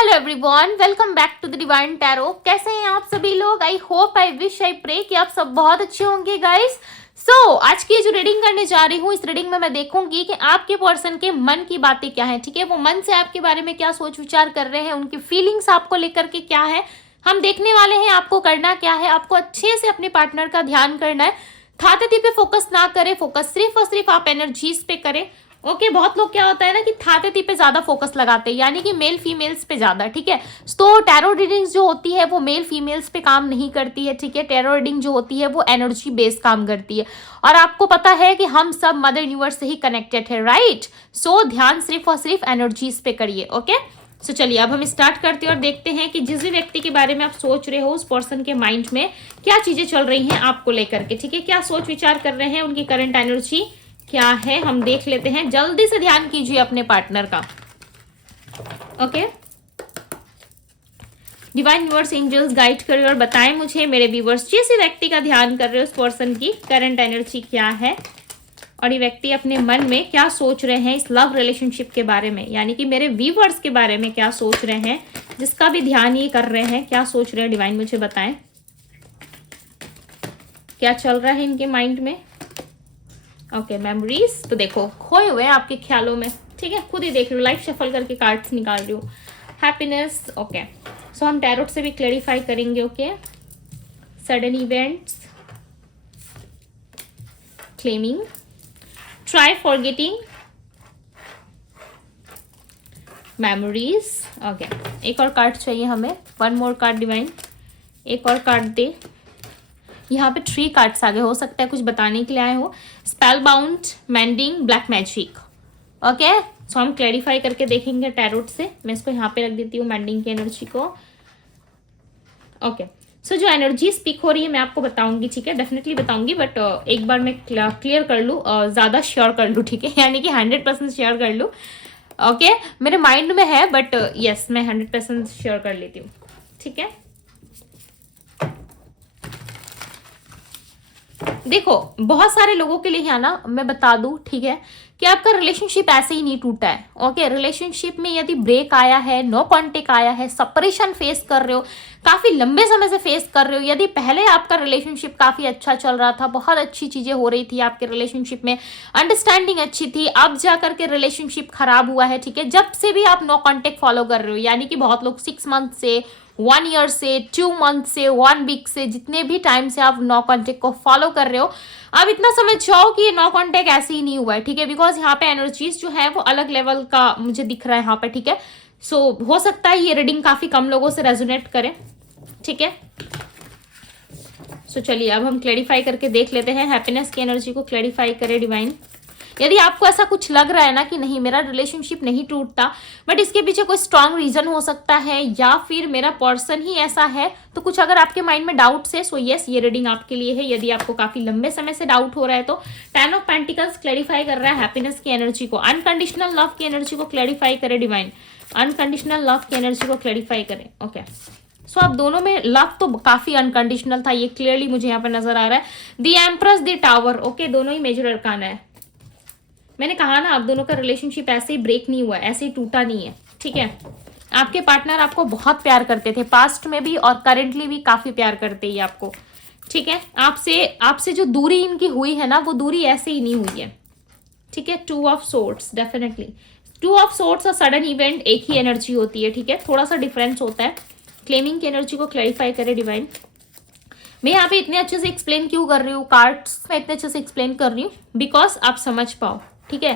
Hello everyone, welcome back to the divine tarot. कैसे हैं आप सभी लोग? I hope, I wish, I pray कि आप सब बहुत अच्छे होंगे गाइस। आज की जो रीडिंग करने जा रही हूँ, इस रीडिंग में मैं देखूंगी कि आपके पर्सन के मन की बातें क्या हैं। ठीक है, वो मन से आपके बारे में क्या सोच विचार कर रहे हैं, उनकी फीलिंग्स आपको लेकर के क्या है, हम देखने वाले हैं। आपको करना क्या है, आपको अच्छे से अपने पार्टनर का ध्यान करना है। थाते पे फोकस ना करें, फोकस सिर्फ और सिर्फ आप एनर्जीज पे करें। ओके बहुत लोग क्या होता है ना कि थाते पे ज्यादा फोकस लगाते हैं, यानी कि मेल फीमेल्स पे ज्यादा। ठीक है, तो टैरो रीडिंग्स जो होती है वो मेल फीमेल्स पे काम नहीं करती है। ठीक है, टैरो रीडिंग जो होती है वो एनर्जी बेस्ड काम करती है, और आपको पता है कि हम सब मदर यूनिवर्स से ही कनेक्टेड है, राइट। ध्यान सिर्फ और सिर्फ एनर्जीज पे करिए। ओके चलिए अब हम स्टार्ट करते हैं और देखते हैं कि जिस भी व्यक्ति के बारे में आप सोच रहे हो, उस पर्सन के माइंड में क्या चीजें चल रही हैं आपको लेकर के। ठीक है, क्या सोच विचार कर रहे हैं, उनकी करंट एनर्जी क्या है, हम देख लेते हैं। जल्दी से ध्यान कीजिए अपने पार्टनर का। Okay, divine universe angels guide करिए और बताएं मुझे मेरे व्यूवर्स, जिस व्यक्ति का ध्यान कर रहे हो उस पर्सन की करंट एनर्जी क्या है, और ये व्यक्ति अपने मन में क्या सोच रहे हैं इस लव रिलेशनशिप के बारे में, यानी कि मेरे व्यूवर्स के बारे में क्या सोच रहे हैं, जिसका भी ध्यान ये कर रहे हैं क्या सोच रहे हैं। डिवाइन मुझे बताएं क्या चल रहा है इनके माइंड में। ओके मेमोरीज, तो देखो खोए हुए हैं आपके ख्यालों में। ठीक है, खुद ही देख रही हूँ, लाइफ शफल करके कार्ड्स निकाल रही हूँ। हैप्पीनेस, ओके सो हम टैरोट से भी क्लेरिफाई करेंगे। Okay, sudden events, claiming, try forgetting, memories. Okay, एक और कार्ड चाहिए हमें, वन मोर कार्ड डिवाइन, एक और कार्ड दे। यहाँ पे 3 कार्ड्स आगे, हो सकता है कुछ बताने के लिए आए हो। Spell bound, mending, black magic. Okay so हम क्लैरिफाई करके देखेंगे टैरोट से। मैं इसको यहाँ पे रख देती हूँ मेंडिंग की एनर्जी को। ओके सो जो एनर्जी स्पीक हो रही है मैं आपको बताऊंगी। ठीक है, डेफिनेटली बताऊंगी, बट एक बार मैं क्लियर कर लूँ, ज़्यादा श्योर कर लूँ। ठीक है, यानी कि 100% श्योर कर लूँ। ओके मेरे माइंड में है, बट यस मैं 100% श्योर कर लेती हूँ। ठीक है, देखो बहुत सारे लोगों के लिए है ना, मैं बता दूं ठीक है, कि आपका रिलेशनशिप ऐसे ही नहीं टूटा है। ओके, रिलेशनशिप में यदि ब्रेक आया है, नो कांटेक्ट आया है, सेपरेशन फेस कर रहे हो, काफी लंबे समय से फेस कर रहे हो, यदि पहले आपका रिलेशनशिप काफी अच्छा चल रहा था, बहुत अच्छी चीजें हो रही थी आपके रिलेशनशिप में, अंडरस्टैंडिंग अच्छी थी, अब जाकर के रिलेशनशिप खराब हुआ है। ठीक है, जब से भी आप नो कांटेक्ट फॉलो कर रहे हो, यानी कि बहुत लोग 6 मंथ से, 1 ईयर से, 2 मंथ से, 1 वीक से, जितने भी टाइम से आप नो कांटेक्ट को फॉलो कर रहे हो, अब इतना समझ जाओ कि ये नो कांटेक्ट ऐसे ही नहीं हुआ है। ठीक है, बिकॉज यहाँ पे एनर्जीज जो है वो अलग लेवल का मुझे दिख रहा है यहाँ पे। ठीक है, हो सकता है ये रीडिंग काफी कम लोगों से रेजोनेट करे। ठीक है, चलिए अब हम क्लैरिफाई करके देख लेते हैं, हैप्पीनेस की एनर्जी को क्लैरिफाई करे डिवाइन। यदि आपको ऐसा कुछ लग रहा है ना कि नहीं मेरा रिलेशनशिप नहीं टूटता, बट इसके पीछे कोई स्ट्रांग रीजन हो सकता है, या फिर मेरा पर्सन ही ऐसा है, तो कुछ अगर आपके माइंड में डाउट्स है, सो यस ये रीडिंग आपके लिए है। यदि आपको काफी लंबे समय से डाउट हो रहा है तो 10 ऑफ पेंटिकल्स क्लैरिफाई कर रहा है हैप्पीनेस की एनर्जी को, अनकंडीशनल लव की एनर्जी को क्लैरिफाई करे डिवाइन, अनकंडीशनल लव की एनर्जी को क्लैरिफाई करें। ओके अब दोनों में लव तो काफी अनकंडीशनल था, ये क्लियरली मुझे यहाँ पे नजर आ रहा है। The empress, the tower. Okay दोनों ही मेजर अरकान है। मैंने कहा ना आप दोनों का रिलेशनशिप ऐसे ही ब्रेक नहीं हुआ, ऐसे ही टूटा नहीं है। ठीक है, आपके पार्टनर आपको बहुत प्यार करते थे, पास्ट में भी और करेंटली भी काफी प्यार करते हैं आपको। ठीक है, आपसे जो दूरी इनकी हुई है ना, वो दूरी ऐसे ही नहीं हुई है। ठीक है, 2 of swords, definitely 2 of swords और सडन इवेंट एक ही एनर्जी होती है। ठीक है, थोड़ा सा डिफरेंस होता है। क्लेमिंग की एनर्जी को क्लैरिफाई करे डिवाइन। मैं यहाँ पे इतने अच्छे से एक्सप्लेन क्यों कर रही हूँ, कार्ड्स में इतने अच्छे से एक्सप्लेन कर रही हूँ, बिकॉज आप समझ पाओ। ठीक है,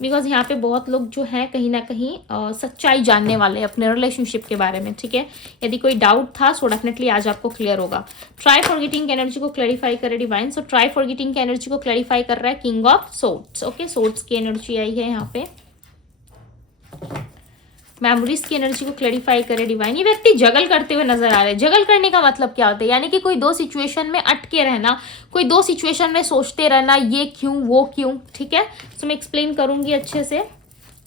बिकॉज यहाँ पे बहुत लोग जो है कहीं ना कहीं सच्चाई जानने वाले हैं अपने रिलेशनशिप के बारे में। ठीक है, यदि कोई डाउट था सो डेफिनेटली आज आपको क्लियर होगा। ट्राई फॉरगेटिंग की एनर्जी को क्लैरिफाई करे डिवाइन। सो ट्राई फॉरगेटिंग की एनर्जी को क्लैरिफाई कर रहा है king of swords. Okay, swords की एनर्जी आई है यहाँ पे। मेमोरीज की एनर्जी को क्लैरिफाई करे डिवाइन। ये व्यक्ति जगल करते हुए नजर आ रहे हैं। जगल करने का मतलब क्या होता है, यानी कि कोई 2 सिचुएशन में अटके रहना, कोई 2 सिचुएशन में सोचते रहना, ये क्यों वो क्यों। ठीक है, तो मैं एक्सप्लेन करूंगी अच्छे से।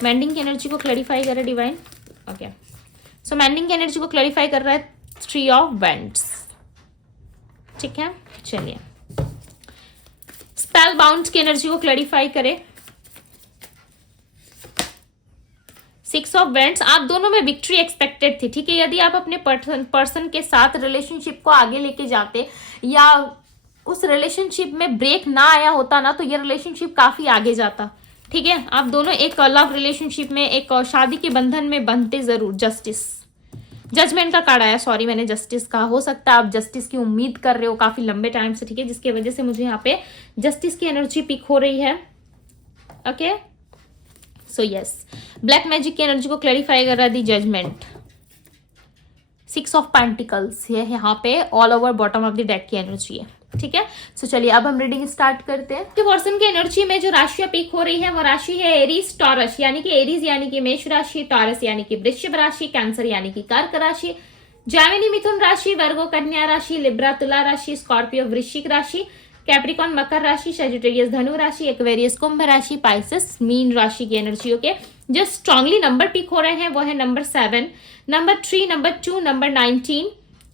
मेंडिंग की एनर्जी को क्लैरिफाई करे डिवाइन। ओके सो मेंडिंग की एनर्जी को क्लैरिफाई कर रहा है 3 ऑफ वेंट्स। ठीक है, चलिए स्पेल बाउंड की एनर्जी को क्लैरिफाई करे 6 ऑफ वेंट्स, आप दोनों में विक्ट्री एक्सपेक्टेड थी, ठीक है। यदि आप अपने पर्सन के साथ रिलेशनशिप को आगे लेके जाते या उस रिलेशनशिप में ब्रेक ना आया होता ना, तो ये रिलेशनशिप काफी आगे जाता, ठीक है। आप दोनों एक लव रिलेशनशिप में, एक शादी के बंधन में बंधते जरूर। जस्टिस, जजमेंट का कार्ड आया, सॉरी मैंने जस्टिस कहा। हो सकता है आप जस्टिस की उम्मीद कर रहे हो काफी लंबे टाइम से, ठीक है, जिसकी वजह से मुझे यहाँ पे जस्टिस की एनर्जी पिक हो रही है। Okay, so yes, black magic की एनर्जी को क्लैरिफाई कर रहा दी जजमेंट। 6 ऑफ पेंटिकल्स ये यहाँ पे all over bottom of the deck की एनर्जी है, ठीक है। सो चलिए अब हम रीडिंग स्टार्ट करते हैं। तो पर्सन की एनर्जी में जो राशि पिक हो रही है वो राशि है एरीज टॉरस, यानी कि एरीज यानी कि मेष राशि, टॉरस यानी कि वृश्चिक राशि, कैंसर यानी कि कर्क राशि, जेमिनी मिथुन राशि, वर्गो कन्या राशि, लिब्रा तुला राशि, स्कॉर्पियो वृश्चिक राशि, कैप्रिकॉन मकर राशि, सेजिटेरियस धनु राशि, एक्वेरियस कुंभ राशि, पाइसेस मीन राशि की एनर्जी। ओके, जो स्ट्रांगली नंबर पिक हो रहे हैं वो है number 7, number 3, number 2, number 19,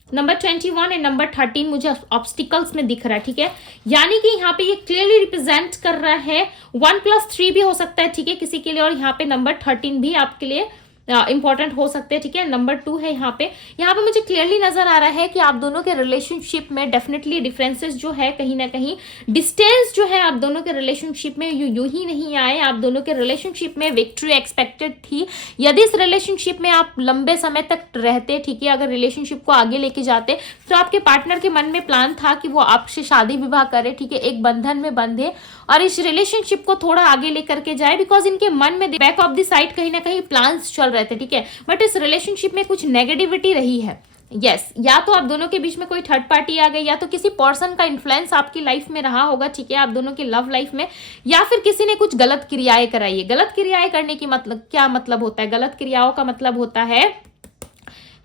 number 21 and number 13 मुझे ऑब्स्टिकल्स में दिख रहा है, ठीक है। यानी कि यहाँ पे ये क्लियरली रिप्रेजेंट कर रहा है 1+3 भी हो सकता है, ठीक है, किसी के लिए, और यहाँ पे नंबर 13 भी आपके लिए इंपॉर्टेंट हो सकते हैं, ठीक है। नंबर 2 है यहाँ पे मुझे क्लियरली नजर आ रहा है कि आप दोनों के रिलेशनशिप में डेफिनेटली डिफरेंसेस जो है, कहीं ना कहीं डिस्टेंस जो है आप दोनों के रिलेशनशिप में यूं ही नहीं आए। आप दोनों के रिलेशनशिप में विक्ट्री एक्सपेक्टेड थी। यदि इस रिलेशनशिप में आप लंबे समय तक रहते, ठीक है, अगर रिलेशनशिप को आगे लेके जाते, तो आपके पार्टनर के मन में प्लान था कि वो आपसे शादी विवाह करे, ठीक है, एक बंधन में बंधे और इस रिलेशनशिप को थोड़ा आगे लेकर के जाए, बिकॉज इनके मन में बैक ऑफ द साइड कहीं ना कहीं प्लान्स चल रहे थे, ठीक है। बट इस रिलेशनशिप में कुछ नेगेटिविटी रही है। यस, या तो आप दोनों के बीच में कोई थर्ड पार्टी आ गई, या तो किसी पर्सन का इन्फ्लुएंस आपकी लाइफ में रहा होगा, ठीक है, आप दोनों की लव लाइफ में, या फिर किसी ने कुछ गलत क्रियाएं कराई है। गलत क्रियाएं करने की मतलब क्या मतलब होता है? गलत क्रियाओं का मतलब होता है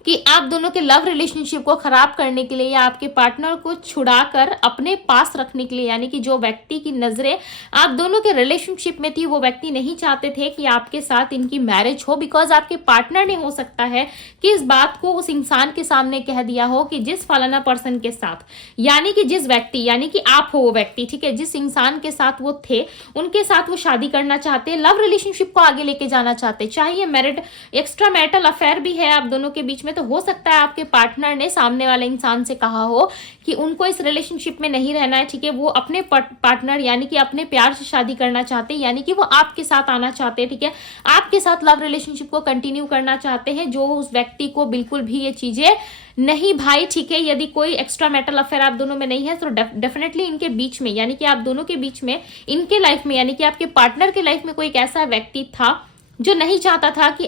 कि आप दोनों के लव रिलेशनशिप को खराब करने के लिए या आपके पार्टनर को छुड़ाकर अपने पास रखने के लिए, यानी कि जो व्यक्ति की नजरें आप दोनों के रिलेशनशिप में थी, वो व्यक्ति नहीं चाहते थे कि आपके साथ इनकी मैरिज हो, बिकॉज आपके पार्टनर ने हो सकता है कि इस बात को उस इंसान के सामने कह दिया हो कि जिस फलाना पर्सन के साथ, यानी कि जिस व्यक्ति, यानी कि आप हो वो व्यक्ति, ठीक है, जिस इंसान के साथ वो थे उनके साथ वो शादी करना चाहते, लव रिलेशनशिप को आगे लेके जाना चाहते, चाहे ये मैरिड एक्स्ट्रा मैरिटल अफेयर भी है आप दोनों के बीच में, तो हो सकता है आपके पार्टनर ने सामने वाले इंसान से कहा हो कि उनको इस रिलेशनशिप में नहीं रहना है, ठीक है, वो अपने पार्टनर यानी कि अपने प्यार से शादी करना चाहते हैं, यानी कि वो आपके साथ आना चाहते हैं, ठीक है, आपके साथ लव रिलेशनशिप को कंटिन्यू करना चाहते हैं, जो उस व्यक्ति को बिल्कुल भी ये चीजें नहीं भाई, ठीक है। यदि कोई एक्स्ट्रा मैरिटल अफेयर आप दोनों में नहीं है तो डेफिनेटली इनके बीच में, यानी कि आप दोनों के बीच में, इनके लाइफ में, यानी कि आपके पार्टनर के लाइफ में कोई एक ऐसा व्यक्ति था जो नहीं चाहता था कि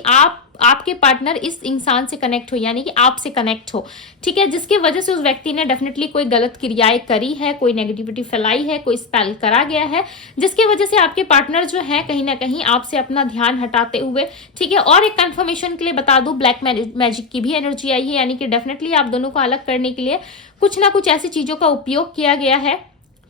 आपके पार्टनर इस इंसान से कनेक्ट हो, यानी कि आपसे कनेक्ट हो, ठीक है, जिसकी वजह से उस व्यक्ति ने डेफिनेटली कोई गलत क्रियाएं करी है, कोई नेगेटिविटी फैलाई है, कोई स्पेल करा गया है, जिसकी वजह से आपके पार्टनर जो है कहीं ना कहीं आपसे अपना ध्यान हटाते हुए, ठीक है। और एक कंफर्मेशन के लिए बता दूं, ब्लैक मैजिक की भी एनर्जी आई है, यानी कि डेफिनेटली आप दोनों को अलग करने के लिए कुछ ना कुछ ऐसी चीजों का उपयोग किया गया है,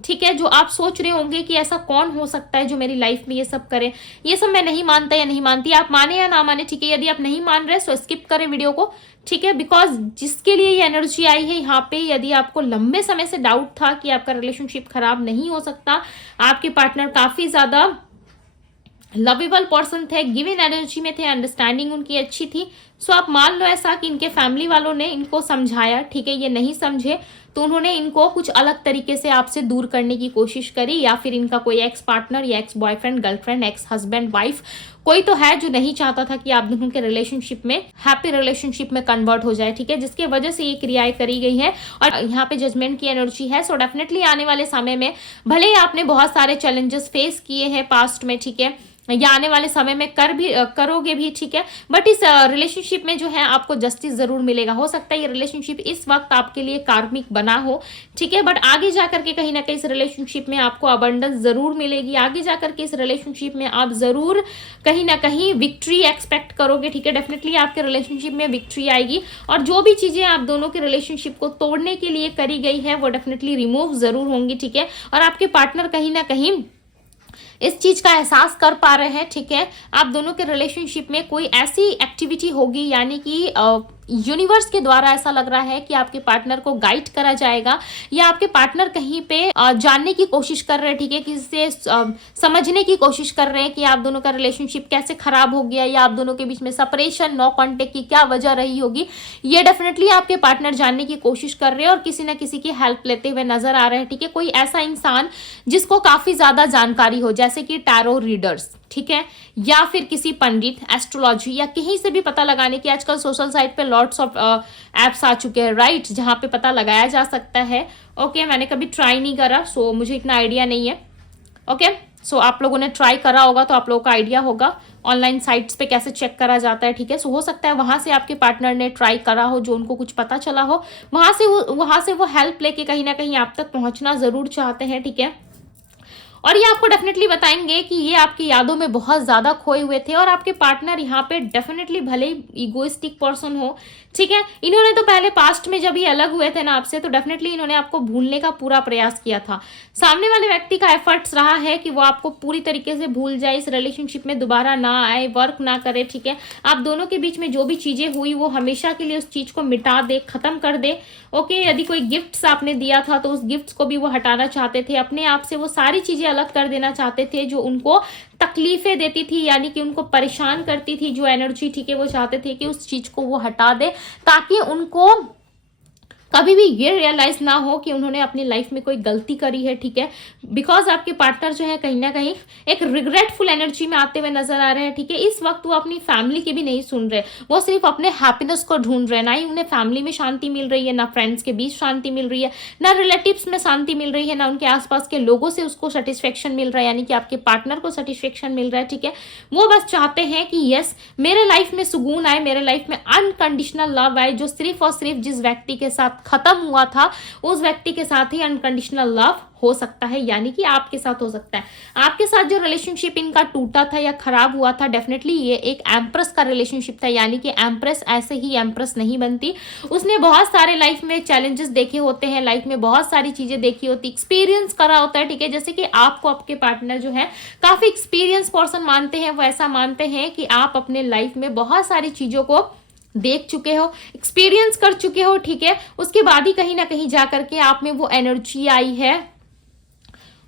ठीक है, जो आप सोच रहे होंगे कि ऐसा कौन हो सकता है जो मेरी लाइफ में ये सब करे। ये सब मैं नहीं मानता या नहीं मानती, आप माने या ना माने, ठीक है। यदि आप नहीं मान रहे तो स्किप करें वीडियो को, ठीक है, बिकॉज जिसके लिए ये एनर्जी आई है यहाँ पे, यदि आपको लंबे समय से डाउट था कि आपका रिलेशनशिप खराब नहीं हो सकता, आपके पार्टनर काफी ज्यादा लवेबल पर्सन थे, गिवन एनर्जी में थे, अंडरस्टैंडिंग उनकी अच्छी थी, सो आप मान लो ऐसा कि इनके फैमिली वालों ने इनको समझाया, ठीक है, ये नहीं समझे तो उन्होंने इनको कुछ अलग तरीके से आपसे दूर करने की कोशिश करी, या फिर इनका कोई एक्स पार्टनर या ex boyfriend, girlfriend, ex husband, wife कोई तो है जो नहीं चाहता था कि आप दोनों के रिलेशनशिप में हैप्पी रिलेशनशिप में कन्वर्ट हो जाए, ठीक है, जिसके वजह से ये क्रियाएं करी गई है। और यहाँ पे जजमेंट की एनर्जी है, सो डेफिनेटली आने वाले समय में भले ही आपने बहुत सारे चैलेंजेस फेस किए हैं पास्ट में, ठीक है, या आने वाले समय में करोगे भी, ठीक है, बट इस रिलेशनशिप में जो है आपको जस्टिस जरूर मिलेगा। हो सकता है ये रिलेशनशिप इस वक्त आपके लिए कार्मिक बना हो, ठीक है, बट आगे जाकर के कहीं ना कहीं इस रिलेशनशिप में आपको अबंडेंस जरूर मिलेगी, आगे जाकर के इस रिलेशनशिप में आप जरूर कहीं ना कहीं विक्ट्री एक्सपेक्ट करोगे, ठीक है, डेफिनेटली आपके रिलेशनशिप में विक्ट्री आएगी। और जो भी चीजें आप दोनों के रिलेशनशिप को तोड़ने के लिए करी गई है वो डेफिनेटली रिमूव जरूर होंगी, ठीक है, और आपके पार्टनर कहीं ना कहीं इस चीज का एहसास कर पा रहे हैं, ठीक है। आप दोनों के रिलेशनशिप में कोई ऐसी एक्टिविटी होगी, यानी कि यूनिवर्स के द्वारा ऐसा लग रहा है कि आपके पार्टनर को गाइड करा जाएगा, या आपके पार्टनर कहीं पे जानने की कोशिश कर रहे हैं, ठीक है, किसी से समझने की कोशिश कर रहे हैं कि आप दोनों का रिलेशनशिप कैसे खराब हो गया, या आप दोनों के बीच में सेपरेशन, नो कांटेक्ट की क्या वजह रही होगी। ये डेफिनेटली आपके पार्टनर जानने की कोशिश कर रहे हैं और किसी ना किसी की हेल्प लेते हुए नजर आ रहे हैं, ठीक है। कोई ऐसा इंसान जिसको काफी ज्यादा जानकारी हो, जैसे कि टैरो रीडर्स, ठीक है, या फिर किसी पंडित, एस्ट्रोलॉजी, या कहीं से भी पता लगाने की आजकल सोशल साइट पे लॉट्स ऑफ एप्स आ चुके हैं, राइट, जहां पे पता लगाया जा सकता है। ओके, मैंने कभी ट्राई नहीं करा, सो मुझे इतना आइडिया नहीं है। ओके, सो आप लोगों ने ट्राई करा होगा तो आप लोगों का आइडिया होगा ऑनलाइन साइट्स पे कैसे चेक करा जाता है, ठीक है। सो हो सकता है वहां से आपके पार्टनर ने ट्राई करा हो, जो उनको कुछ पता चला हो, वहां से वो हेल्प लेके कहीं ना कहीं आप तक पहुंचना जरूर चाहते हैं, ठीक है। और ये आपको डेफिनेटली बताएंगे कि ये आपकी यादों में बहुत ज्यादा खोए हुए थे, और आपके पार्टनर यहाँ पे डेफिनेटली भले ही इगोइस्टिक पर्सन हो, ठीक है, इन्होंने तो पहले पास्ट में जब ये अलग हुए थे ना आपसे, तो डेफिनेटली इन्होंने आपको भूलने का पूरा प्रयास किया था। सामने वाले व्यक्ति का एफर्ट्स रहा है कि वो आपको पूरी तरीके से भूल जाए, इस रिलेशनशिप में दोबारा ना आए, वर्क ना करे, ठीक है। आप दोनों के बीच में जो भी चीजें हुई वो हमेशा के लिए उस चीज को मिटा दे, खत्म कर दे। ओके, यदि कोई गिफ्ट्स आपने दिया था तो उस गिफ्ट्स को भी वो हटाना चाहते थे, अपने आप से वो सारी चीजें अलग कर देना चाहते थे जो उनको तकलीफें देती थी, यानी कि उनको परेशान करती थी, जो एनर्जी, ठीक है, वो चाहते थे कि उस चीज को वो हटा दे, ताकि उनको कभी भी ये रियलाइज ना हो कि उन्होंने अपनी लाइफ में कोई गलती करी है, ठीक है। बिकॉज आपके पार्टनर जो है कहीं ना कहीं एक रिग्रेटफुल एनर्जी में आते हुए नजर आ रहे हैं, ठीक है। इस वक्त वो अपनी फैमिली की भी नहीं सुन रहे, वो सिर्फ अपने हैप्पीनेस को ढूंढ रहे हैं। ना ही उन्हें फैमिली में शांति मिल रही है, ना फ्रेंड्स के बीच शांति मिल रही है, ना रिलेटिव्स में शांति मिल रही है, ना उनके आसपास के लोगों से उसको सेटिस्फेक्शन मिल रहा है, यानी कि आपके पार्टनर को सेटिस्फेक्शन मिल रहा है, ठीक है। वो बस चाहते हैं कि यस, मेरे लाइफ में सुकून आए, मेरे लाइफ में अनकंडीशनल लव आए, जो सिर्फ और सिर्फ जिस व्यक्ति के साथ खत्म हुआ था उस व्यक्ति के साथ ही अनकंडीशनल लव हो सकता है, यानी कि आपके साथ हो सकता है। आपके साथ जो रिलेशनशिप इनका टूटा था या खराब हुआ था, डेफिनेटली ये एक एम्प्रेस का रिलेशनशिप था, यानी कि एम्प्रेस ऐसे ही एम्प्रेस नहीं बनती। उसने बहुत सारे लाइफ में चैलेंजेस देखे होते हैं, लाइफ में बहुत सारी चीजें देखी होती, एक्सपीरियंस करा होता है, ठीक है। जैसे कि आपको आपके पार्टनर जो है काफी एक्सपीरियंस पर्सन मानते हैं, वो ऐसा मानते हैं कि आप अपने लाइफ में बहुत सारी चीजों को देख चुके हो, एक्सपीरियंस कर चुके हो, ठीक है। उसके बाद ही कहीं ना कहीं जाकर के आप में वो एनर्जी आई है,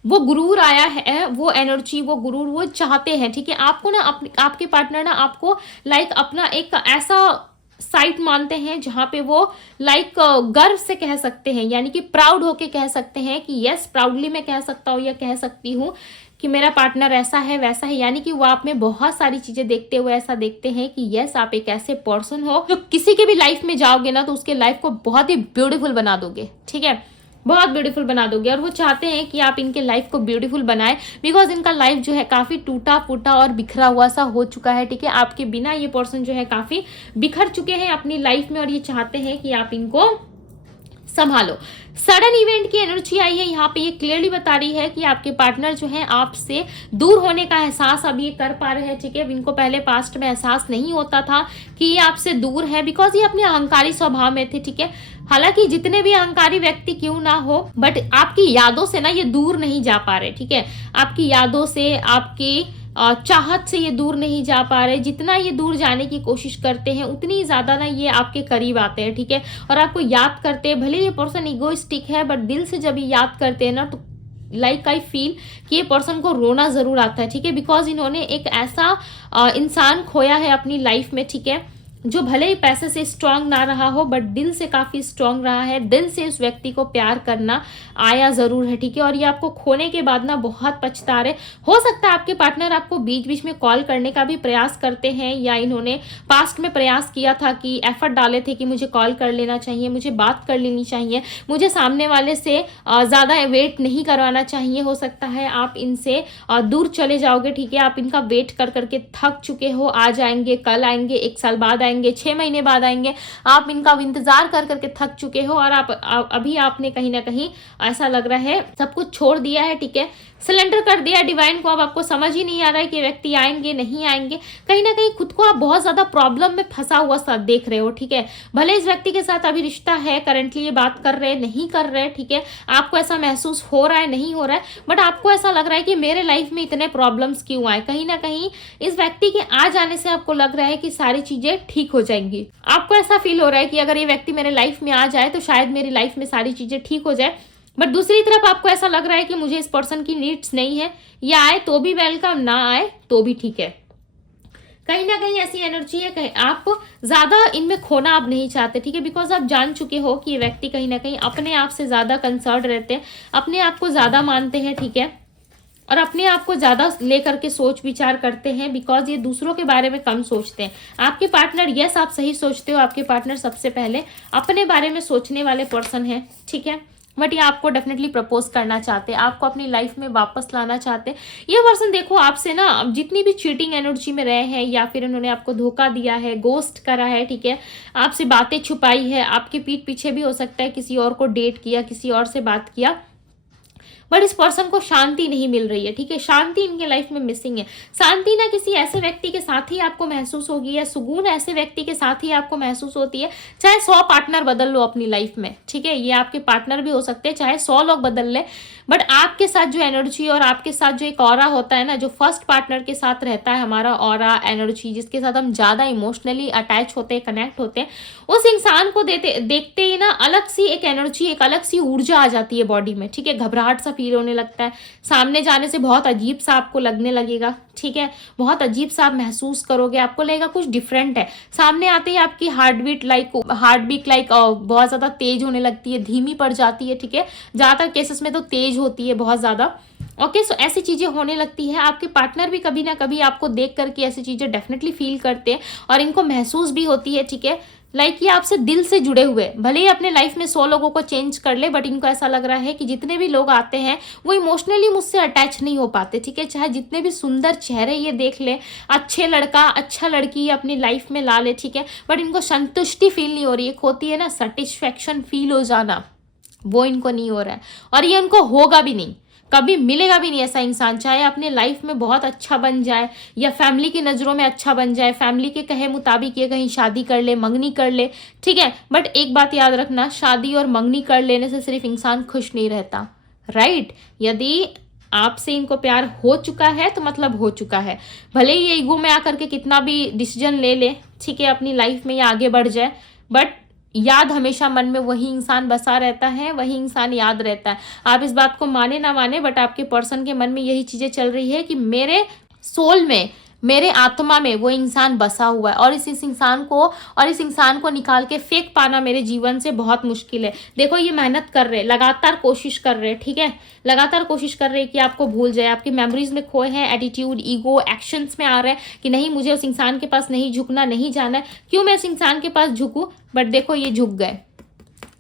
वो गुरूर आया है, वो एनर्जी, वो गुरूर वो चाहते हैं, ठीक है। आपको ना आपके पार्टनर ना आपको लाइक अपना एक ऐसा साइट मानते हैं जहां पे वो लाइक गर्व से कह सकते हैं, यानी कि प्राउड होके कह सकते हैं कि यस, प्राउडली मैं कह सकता हूँ या कह सकती हूँ कि मेरा पार्टनर ऐसा है वैसा है, यानी कि वो आप में बहुत सारी चीजें देखते हुए ऐसा देखते हैं कि यस, आप एक ऐसे पर्सन हो जो किसी के भी लाइफ में जाओगे ना तो उसके लाइफ को बहुत ही ब्यूटीफुल बना दोगे, ठीक है, बहुत ब्यूटीफुल बना दोगे। और वो चाहते हैं कि आप इनके लाइफ को ब्यूटीफुल बनाए, बिकॉज इनका लाइफ जो है काफी टूटा फूटा और बिखरा हुआ सा हो चुका है, ठीक है। आपके बिना ये पर्सन जो है काफी बिखर चुके हैं अपनी लाइफ में, और ये चाहते हैं कि आप इनको संभालो। सडन इवेंट की एनर्जी आई है यहाँ पे, ये क्लियरली बता रही है कि आपके पार्टनर जो है आपसे दूर होने का एहसास अब ये कर पा रहे हैं, ठीक है। इनको पहले पास्ट में एहसास नहीं होता था कि ये आपसे दूर है, बिकॉज ये अपने अहंकारी स्वभाव में थे, ठीक है। हालांकि जितने भी अहंकारी व्यक्ति क्यों ना हो, बट आपकी यादों से ना ये दूर नहीं जा पा रहे, ठीक है। आपकी यादों से, आपकी चाहत से ये दूर नहीं जा पा रहे। जितना ये दूर जाने की कोशिश करते हैं उतनी ज्यादा ना ये आपके करीब आते हैं, ठीक है, और आपको याद करते हैं। भले ये पर्सन इगोइस्टिक है, बट दिल से जब ये याद करते हैं ना तो लाइक आई फील कि ये पर्सन को रोना जरूर आता है, ठीक है, बिकॉज इन्होंने एक ऐसा इंसान खोया है अपनी लाइफ में, ठीक है, जो भले ही पैसे से स्ट्रांग ना रहा हो बट दिल से काफी स्ट्रांग रहा है। दिल से उस व्यक्ति को प्यार करना आया जरूर है, ठीक है। और ये आपको खोने के बाद ना बहुत पछता रहे। हो सकता है आपके पार्टनर आपको बीच बीच में कॉल करने का भी प्रयास करते हैं, या इन्होंने पास्ट में प्रयास किया था कि एफर्ट डाले थे कि मुझे कॉल कर लेना चाहिए, मुझे बात कर लेनी चाहिए, मुझे सामने वाले से ज्यादा वेट नहीं करवाना चाहिए। हो सकता है आप इनसे दूर चले जाओगे, ठीक है, आप इनका वेट कर करके थक चुके हो। आज आएंगे, कल आएंगे, 1 साल बाद आएंगे, 6 महीने बाद आएंगे, आप इनका इंतजार कर करके थक चुके हो, और अभी आपने कहीं ना कहीं ऐसा लग रहा है सब कुछ छोड़ दिया है, ठीक है। सिलेंडर कर दिया डिवाइन को। अब आपको समझ ही नहीं आ रहा है कि व्यक्ति आएंगे नहीं आएंगे। कहीं ना कहीं खुद को आप बहुत ज्यादा प्रॉब्लम में फंसा हुआ सा देख रहे हो, ठीक है। भले इस व्यक्ति के साथ अभी रिश्ता है, करंटली ये बात कर रहे हैं नहीं कर रहे, ठीक है, आपको ऐसा महसूस हो रहा है नहीं हो रहा है, बट आपको ऐसा लग रहा है कि मेरे लाइफ में इतने प्रॉब्लम्स क्यों आए। कहीं ना कहीं इस व्यक्ति के आ जाने से आपको लग रहा है कि सारी चीजें ठीक हो जाएंगी। आपको ऐसा फील हो रहा है कि अगर ये व्यक्ति मेरे लाइफ में आ जाए तो शायद मेरी लाइफ में सारी चीजें ठीक हो जाए। बट दूसरी तरफ आपको ऐसा लग रहा है कि मुझे इस पर्सन की नीड्स नहीं है, या आए तो भी वेलकम, ना आए तो भी ठीक है। कहीं ना कहीं ऐसी एनर्जी है, कहीं आप ज्यादा इनमें खोना आप नहीं चाहते, ठीक है, बिकॉज आप जान चुके हो कि ये व्यक्ति कहीं ना कहीं अपने आप से ज्यादा कंसर्न रहते हैं, अपने आप को ज्यादा मानते हैं, ठीक है, और अपने आप को ज्यादा लेकर के सोच विचार करते हैं, बिकॉज ये दूसरों के बारे में कम सोचते हैं। आपके पार्टनर, यस आप सही सोचते हो, आपके पार्टनर सबसे पहले अपने बारे में सोचने वाले पर्सन है, ठीक है, बट ये आपको डेफिनेटली प्रपोज करना चाहते हैं, आपको अपनी लाइफ में वापस लाना चाहते हैं। ये पर्सन देखो आपसे ना जितनी भी चीटिंग एनर्जी में रहे हैं, या फिर उन्होंने आपको धोखा दिया है, गोस्ट करा है, ठीक है, आपसे बातें छुपाई है, आपके पीठ पीछे भी हो सकता है किसी और को डेट किया, किसी और से बात किया, बट इस पर्सन को शांति नहीं मिल रही है, ठीक है, शांति इनके लाइफ में मिसिंग है। शांति ना किसी ऐसे व्यक्ति के साथ ही आपको महसूस होगी, या सुकून ऐसे व्यक्ति के साथ ही आपको महसूस होती है। चाहे 100 पार्टनर बदल लो अपनी लाइफ में, ठीक है, ये आपके पार्टनर भी हो सकते हैं, चाहे 100 लोग बदल ले, बट आपके साथ जो एनर्जी और आपके साथ जो एक ऑरा होता है ना, जो फर्स्ट पार्टनर के साथ रहता है हमारा ऑरा एनर्जी, जिसके साथ हम ज्यादा इमोशनली अटैच होते हैं, कनेक्ट होते हैं, उस इंसान को देखते ही ना अलग सी एक एनर्जी, एक अलग सी ऊर्जा आ जाती है बॉडी में, ठीक है, घबराहट सा फील होने लगता है, सामने जाने से बहुत अजीब सा आपको लगने लगेगा, ठीक है, बहुत अजीब सा आप महसूस करोगे, आपको लगेगा कुछ डिफरेंट है। सामने आते ही आपकी हार्ट बीट लाइक बहुत ज्यादा तेज होने लगती है, धीमी पड़ जाती है, ठीक है, ज्यादातर केसेस में तो तेज होती है बहुत ज्यादा। ओके, सो ऐसी चीजें होने लगती है। आपके पार्टनर भी कभी ना कभी आपको देख करके ऐसी चीजें डेफिनेटली फील करते हैं, और इनको महसूस भी होती है, ठीक है, लाइक ये आपसे दिल से जुड़े हुए। भले ही अपने लाइफ में 100 लोगों को चेंज कर ले, बट इनको ऐसा लग रहा है कि जितने भी लोग आते हैं वो इमोशनली मुझसे अटैच नहीं हो पाते, ठीक है, चाहे जितने भी सुंदर चेहरे ये देख ले, अच्छे लड़का अच्छा लड़की अपनी लाइफ में ला ले, ठीक है, बट इनको संतुष्टि फील नहीं हो रही है। होती है ना सेटिस्फेक्शन फील हो जाना, वो इनको नहीं हो रहा है, और ये उनको होगा भी नहीं, कभी मिलेगा भी नहीं ऐसा इंसान। चाहे अपने लाइफ में बहुत अच्छा बन जाए, या फैमिली की नज़रों में अच्छा बन जाए, फैमिली के कहे मुताबिक ये कहीं शादी कर ले, मंगनी कर ले, ठीक है, बट एक बात याद रखना, शादी और मंगनी कर लेने से सिर्फ इंसान खुश नहीं रहता, राइट। यदि आपसे इनको प्यार हो चुका है तो मतलब हो चुका है। भले ही ये ईगो में आकर के कितना भी डिसीजन ले ले, ठीक है, अपनी लाइफ में ये आगे बढ़ जाए, बट याद हमेशा मन में वही इंसान बसा रहता है, वही इंसान याद रहता है। आप इस बात को माने ना माने, बट आपके पर्सन के मन में यही चीजें चल रही है कि मेरे सोल में, मेरे आत्मा में वो इंसान बसा हुआ है, और इस इंसान को निकाल के फेंक पाना मेरे जीवन से बहुत मुश्किल है। देखो ये मेहनत कर रहे, लगातार कोशिश कर रहे, ठीक है, लगातार कोशिश कर रहे कि आपको भूल जाए, आपकी मेमोरीज में खोए हैं, एटीट्यूड, ईगो, एक्शंस में आ रहे हैं कि नहीं मुझे उस इंसान के पास नहीं झुकना, नहीं जाना है, क्यों मैं उस इंसान के पास झुकूं, बट देखो ये झुक गए,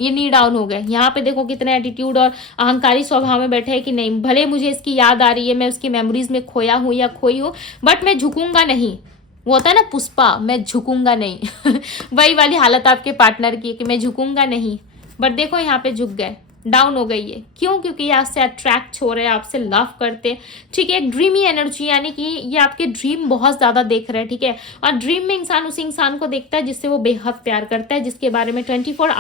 ये नी डाउन हो गए। यहाँ पे देखो कितने एटीट्यूड और अहंकारी स्वभाव में बैठे हैं कि नहीं, भले मुझे इसकी याद आ रही है, मैं उसकी मेमोरीज में खोया हूँ या खोई हूँ, बट मैं झुकूंगा नहीं। वो होता है ना पुष्पा, मैं झुकूंगा नहीं वही वाली हालत आपके पार्टनर की कि मैं झुकूंगा नहीं, बट देखो यहाँ पे झुक गए, डाउन हो गई है। क्यों? क्योंकि ये आपसे अट्रैक्ट हो रहे हैं, आपसे लव करते, ठीक है, एक ड्रीमी एनर्जी, यानी कि ये आपके ड्रीम बहुत ज्यादा देख रहे हैं, ठीक है, और ड्रीम में इंसान उसी इंसान को देखता है जिससे वो बेहद प्यार करता है, जिसके बारे में 24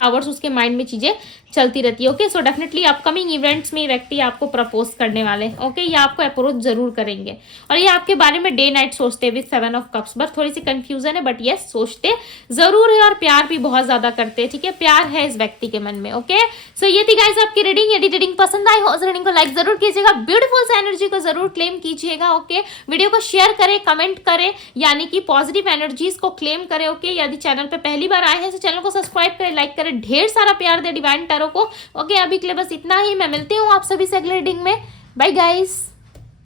आवर्स उसके माइंड में चीजें चलती रहती है। Okay, so definitely upcoming events में व्यक्ति आपको प्रपोज करने वाले, ओके, ये आपको अप्रोच जरूर करेंगे, और ये आपके बारे में डे नाइट सोचते हैं विद 7 ऑफ कप्स। बस थोड़ी सी कंफ्यूजन है, बट यस सोचते जरूर है, और प्यार भी बहुत ज्यादा करते हैं, ठीक है, प्यार है इस व्यक्ति के मन में। ओके, सो ये थी गाइस आपकी रीडिंग। यदि रीडिंग पसंद आई हो उस रीडिंग को लाइक जरूर कीजिएगा, ब्यूटीफुल सा एनर्जी को जरूर क्लेम कीजिएगा। ओके, वीडियो को शेयर करें, कमेंट करें, यानी कि पॉजिटिव एनर्जीज को क्लेम करें। ओके, यदि चैनल पे पहली बार आए हैं तो चैनल को सब्सक्राइब करें, लाइक करें, ढेर सारा प्यार दे डिवाइन टैरो को। ओके, अभी के लिए बस इतना ही, मैं मिलती हूँ आप सभी से अगले रीडिंग में। Bye guys.